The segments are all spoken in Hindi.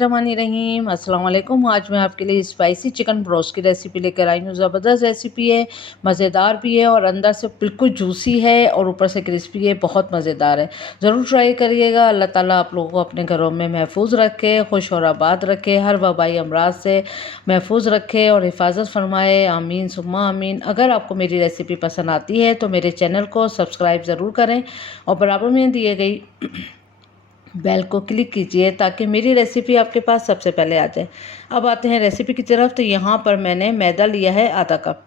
बिस्मिल्लाहिर्रहमानिर्रहीम। अस्सलाम वालेकुम। आज मैं आपके लिए स्पाइसी चिकन ब्रोस्ट की रेसिपी लेकर आई हूँ। ज़बरदस्त रेसिपी है, मज़ेदार भी है और अंदर से बिल्कुल जूसी है और ऊपर से क्रिस्पी है। बहुत मज़ेदार है, ज़रूर ट्राई करिएगा। अल्लाह ताला आप लोगों को अपने घरों में महफूज रखे, खुश और आबाद रखे, हर वबाई अमराज से महफूज रखे और हिफाजत फरमाए। आमीन सुम्मा आमीन। अगर आपको मेरी रेसिपी पसंद आती है तो मेरे चैनल को सब्सक्राइब ज़रूर करें और बराबर में दिए गई बेल को क्लिक कीजिए ताकि मेरी रेसिपी आपके पास सबसे पहले आ जाए। अब आते हैं रेसिपी की तरफ। तो यहाँ पर मैंने मैदा लिया है आधा कप,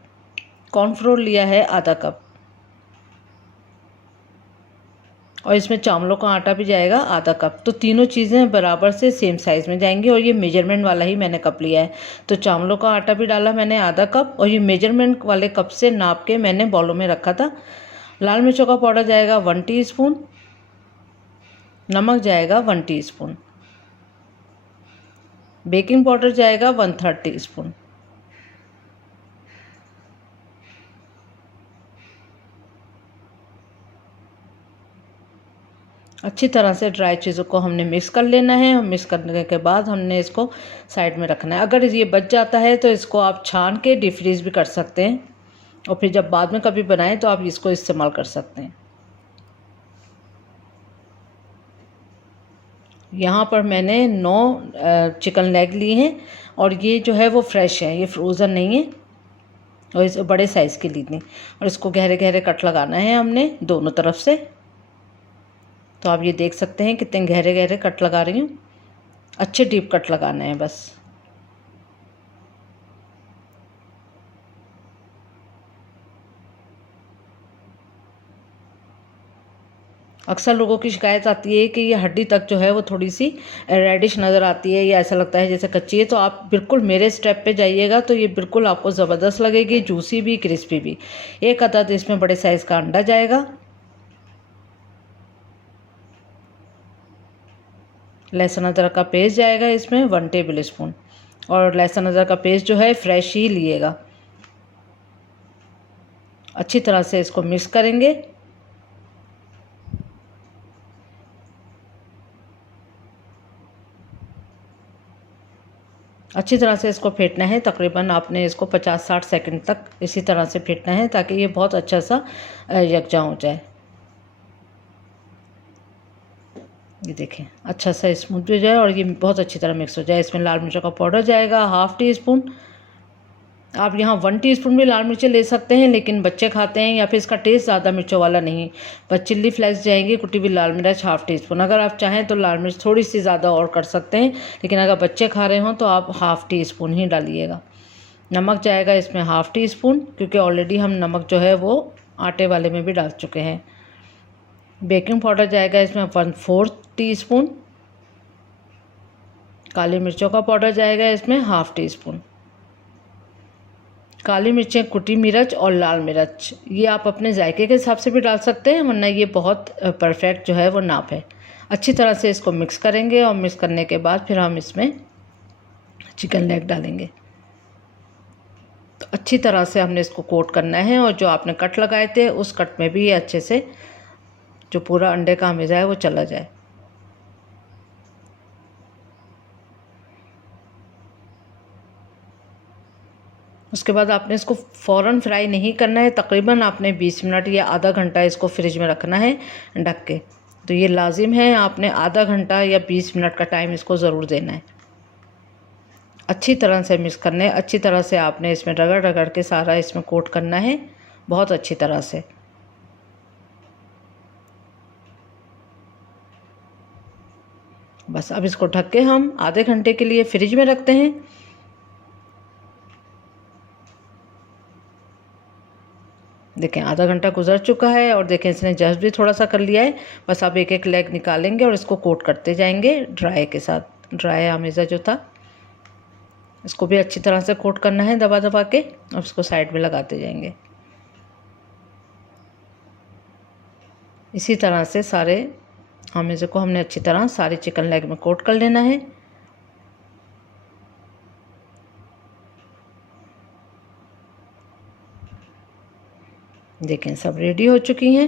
कॉर्नफ्लोर लिया है आधा कप और इसमें चावलों का आटा भी जाएगा आधा कप। तो तीनों चीज़ें बराबर से सेम साइज़ में जाएंगी और ये मेजरमेंट वाला ही मैंने कप लिया है। तो चावलों का आटा भी डाला मैंने आधा कप और ये मेजरमेंट वाले कप से नाप के मैंने बॉलों में रखा था। लाल मिर्चों का पाउडर जाएगा 1 टीस्पून, नमक जाएगा 1 टीस्पून, बेकिंग पाउडर जाएगा 1/3 टीस्पून, अच्छी तरह से ड्राई चीज़ों को हमने मिक्स कर लेना है और मिक्स करने के बाद हमने इसको साइड में रखना है। अगर ये बच जाता है तो इसको आप छान के डीप फ्रीज भी कर सकते हैं और फिर जब बाद में कभी बनाएं तो आप इसको इस्तेमाल कर सकते हैं। यहाँ पर मैंने 9 चिकन लेग लिए हैं और ये जो है वो फ्रेश है, ये फ्रोज़न नहीं है और इस बड़े साइज़ के लिए थी और इसको गहरे गहरे कट लगाना है हमने दोनों तरफ से। तो आप ये देख सकते हैं कितने गहरे गहरे कट लगा रही हूँ। अच्छे डीप कट लगाना है बस। अक्सर लोगों की शिकायत आती है कि ये हड्डी तक जो है वो थोड़ी सी रेडिश नज़र आती है या ऐसा लगता है जैसे कच्ची है। तो आप बिल्कुल मेरे स्टेप पे जाइएगा तो ये बिल्कुल आपको ज़बरदस्त लगेगी, जूसी भी क्रिस्पी भी। एक अदद इसमें बड़े साइज़ का अंडा जाएगा, लहसुन अदरक का पेस्ट जाएगा इसमें 1 टेबल स्पून और लहसुन अदरक का पेस्ट जो है फ्रेश ही लिएगा। अच्छी तरह से इसको मिक्स करेंगे। अच्छी तरह से इसको फेंटना है। तकरीबन आपने इसको 50-60 सेकंड तक इसी तरह से फेंटना है ताकि ये बहुत अच्छा सा यकजा हो जाए। ये देखें अच्छा सा स्मूथ भी हो जाए और ये बहुत अच्छी तरह मिक्स हो जाए। इसमें लाल मिर्चों का पाउडर जाएगा 1/2 टीस्पून। आप यहाँ 1 टीस्पून भी लाल मिर्चें ले सकते हैं, लेकिन बच्चे खाते हैं या फिर इसका टेस्ट ज़्यादा मिर्चों वाला नहीं। बस चिल्ली फ्लेक्स जाएंगी, कुटी हुई लाल मिर्च 1/2 टीस्पून। अगर आप चाहें तो लाल मिर्च थोड़ी सी ज़्यादा और कर सकते हैं, लेकिन अगर बच्चे खा रहे हों तो आप 1/2 टीस्पून ही डालिएगा। नमक जाएगा इसमें 1/2 टीस्पून, क्योंकि ऑलरेडी हम नमक जो है वो आटे वाले में भी डाल चुके हैं। बेकिंग पाउडर जाएगा इसमें 1/4 टीस्पून। काली मिर्चों का पाउडर जाएगा इसमें 1/2 टीस्पून। काली मिर्चें, कुटी मिर्च और लाल मिर्च ये आप अपने जायके के हिसाब से भी डाल सकते हैं, वरना ये बहुत परफेक्ट जो है वो नाप है। अच्छी तरह से इसको मिक्स करेंगे और मिक्स करने के बाद फिर हम इसमें चिकन लेग डालेंगे। तो अच्छी तरह से हमने इसको कोट करना है और जो आपने कट लगाए थे उस कट में भी ये अच्छे से जो पूरा अंडे का हमेजा है वो चला जाए। उसके बाद आपने इसको फ़ौरन फ्राई नहीं करना है। तकरीबन आपने 20 मिनट या आधा घंटा इसको फ्रिज में रखना है ढक के। तो ये लाजिम है, आपने आधा घंटा या 20 मिनट का टाइम इसको ज़रूर देना है। अच्छी तरह से मिक्स करना है। अच्छी तरह से आपने इसमें रगड़ रगड़ के सारा इसमें कोट करना है बहुत अच्छी तरह से। बस अब इसको ढक के हम आधे घंटे के लिए फ्रिज में रखते हैं। देखें आधा घंटा गुजर चुका है और देखें इसने जस्ट भी थोड़ा सा कर लिया है। बस आप एक एक लेग निकालेंगे और इसको कोट करते जाएंगे ड्राई के साथ। ड्राई आमेज़ा जो था इसको भी अच्छी तरह से कोट करना है दबा दबा के और इसको साइड में लगाते जाएंगे। इसी तरह से सारे आमेज़े को हमने अच्छी तरह सारे चिकन लेग में कोट कर लेना है। देखें सब रेडी हो चुकी हैं।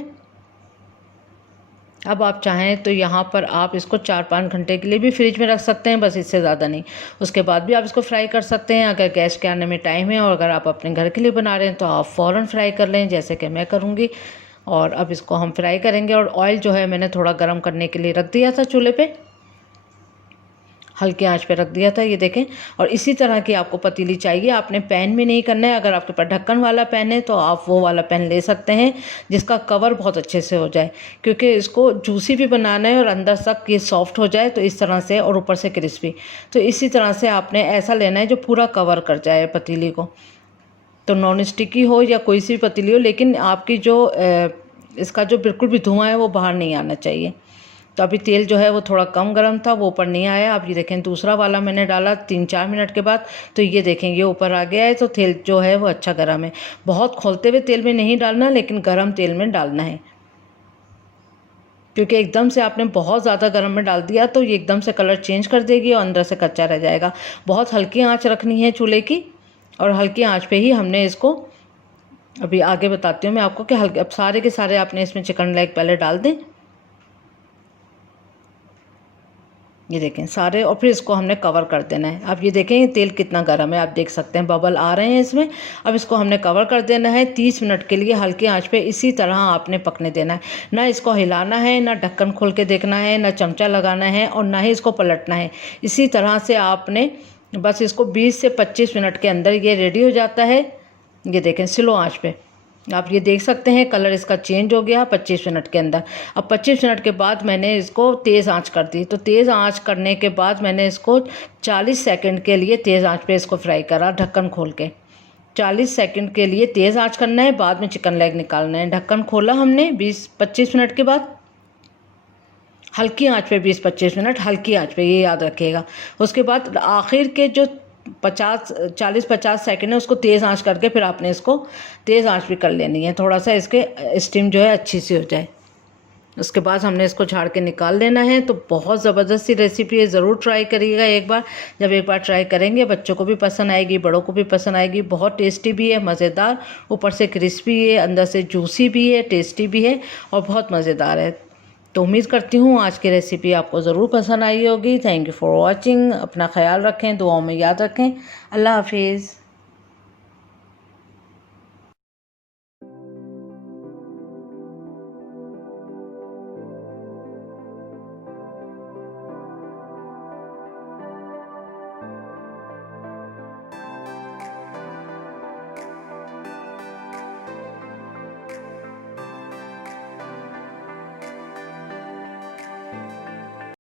अब आप चाहें तो यहाँ पर आप इसको 4-5 घंटे के लिए भी फ्रिज में रख सकते हैं, बस इससे ज़्यादा नहीं। उसके बाद भी आप इसको फ्राई कर सकते हैं। अगर गैस के आने में टाइम है और अगर आप अपने घर के लिए बना रहे हैं तो आप फ़ौरन फ्राई कर लें, जैसे कि मैं करूँगी। और अब इसको हम फ्राई करेंगे। और ऑयल जो है मैंने थोड़ा गर्म करने के लिए रख दिया था चूल्हे पे, हल्के आंच पे रख दिया था, ये देखें। और इसी तरह की आपको पतीली चाहिए, आपने पैन में नहीं करना है। अगर आपके पास ढक्कन वाला पैन है तो आप वो वाला पैन ले सकते हैं जिसका कवर बहुत अच्छे से हो जाए, क्योंकि इसको जूसी भी बनाना है और अंदर तक ये सॉफ्ट हो जाए, तो इस तरह से, और ऊपर से क्रिस्पी। तो इसी तरह से आपने ऐसा लेना है जो पूरा कवर कर जाए पतीली को। तो नॉन स्टिकी हो या कोई सी भी पतीली हो, लेकिन आपकी जो इसका जो बिल्कुल भी धुआं है वो बाहर नहीं आना चाहिए। तो अभी तेल जो है वो थोड़ा कम गर्म था, वो ऊपर नहीं आया। अब ये देखें दूसरा वाला मैंने डाला 3-4 मिनट के बाद, तो ये देखें ये ऊपर आ गया है। तो तेल जो है वो अच्छा गर्म है। बहुत खोलते हुए तेल में नहीं डालना, लेकिन गर्म तेल में डालना है, क्योंकि एकदम से आपने बहुत ज़्यादा गर्म में डाल दिया तो ये एकदम से कलर चेंज कर देगी और अंदर से कच्चा रह जाएगा। बहुत हल्की आँच रखनी है चूल्हे की, और हल्की आँच पे ही हमने इसको, अभी आगे बताती हूँ मैं आपको कि हल्के, अब सारे के सारे आपने इसमें चिकन लेग पहले डाल दें, ये देखें सारे, और फिर इसको हमने कवर कर देना है। अब ये देखें ये तेल कितना गर्म है, आप देख सकते हैं बबल आ रहे हैं इसमें। अब इसको हमने कवर कर देना है 30 मिनट के लिए हल्की आंच पे। इसी तरह आपने पकने देना है, ना इसको हिलाना है, ना ढक्कन खोल के देखना है, ना चमचा लगाना है, और ना ही इसको पलटना है। इसी तरह से आपने बस इसको 20 से 25 मिनट के अंदर ये रेडी हो जाता है। ये देखें स्लो आंच पे, आप ये देख सकते हैं कलर इसका चेंज हो गया 25 मिनट के अंदर। अब 25 मिनट के बाद मैंने इसको तेज़ आंच कर दी। तो तेज़ आंच करने के बाद मैंने इसको 40 सेकंड के लिए तेज़ आंच पे इसको फ्राई करा, ढक्कन खोल के। 40 सेकंड के लिए तेज़ आंच करना है, बाद में चिकन लेग निकालना है। ढक्कन खोला हमने 20-25 मिनट के बाद, हल्की आंच पे 20-25 मिनट हल्की आंच पे, ये याद रखिएगा। उसके बाद आखिर के जो 40-50 सेकंड है उसको तेज़ आंच करके फिर आपने इसको तेज़ आंच भी कर लेनी है, थोड़ा सा इसके स्टीम जो है अच्छी सी हो जाए। उसके बाद हमने इसको झाड़ के निकाल लेना है। तो बहुत ज़बरदस्त सी रेसिपी है, ज़रूर ट्राई करिएगा एक बार। जब एक बार ट्राई करेंगे बच्चों को भी पसंद आएगी, बड़ों को भी पसंद आएगी। बहुत टेस्टी भी है, मज़ेदार, ऊपर से क्रिस्पी है, अंदर से जूसी भी है, टेस्टी भी है और बहुत मज़ेदार है। तो उम्मीद करती हूँ आज की रेसिपी आपको ज़रूर पसंद आई होगी। Thank you for watching. अपना ख्याल रखें, दुआओं में याद रखें। अल्लाह हाफिज़।